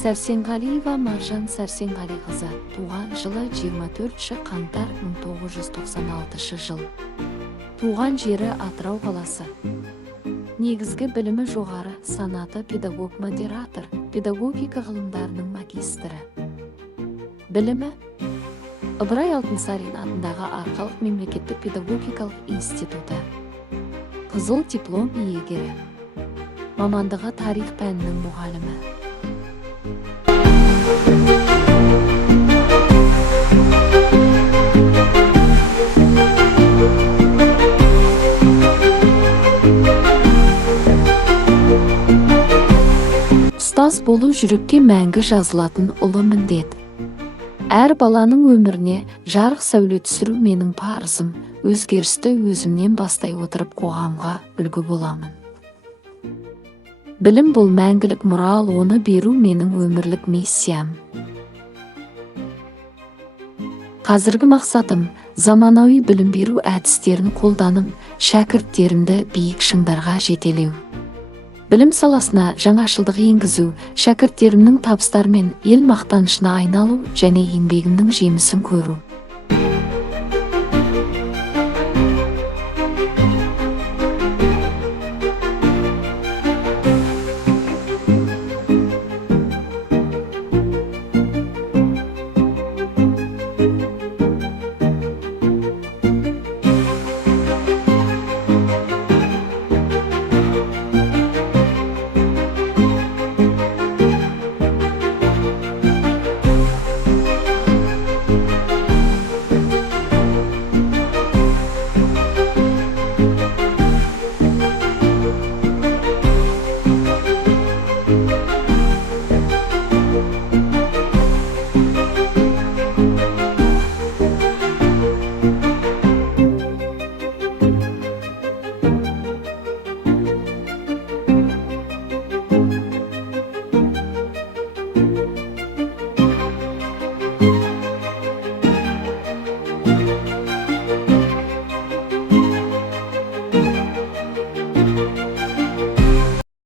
Сәрсенғалиева Маржан Сәрсенғалиқызы, туған жылы 24 қаңтар 1996 жыл. Туған жері Атырау қаласы. Негізгі білімі жоғары, санаты педагог-модератор, педагогика ғылымдарының магистрі. Білімі Ыбырай Алтынсарин атындағы Арқалық мемлекеттік педагогикалық институты. Қызыл диплом иегері. Мамандығы тарих пәнінің мұғалімі. Ұстаз болу жүрекке мәңгі жазылатын ұлы міндет. Әр баланың өміріне жарық сәуле түсіру менің парызым, өзгерісті өзімнен бастай отырып қоғамға үлгі боламын. Білім бұл мәңгілік мұра, оны беру менің өмірлік миссиям. Қазіргі мақсатым заманауи білім беру әдістерін қолданып, шәкірттерімді биік шыңдарға жетелеу. Білім саласына жаңашылдық енгізу, шәкірттерімнің табыстарымен ел мақтанышына айналу және еңбегімнің жемісін көру.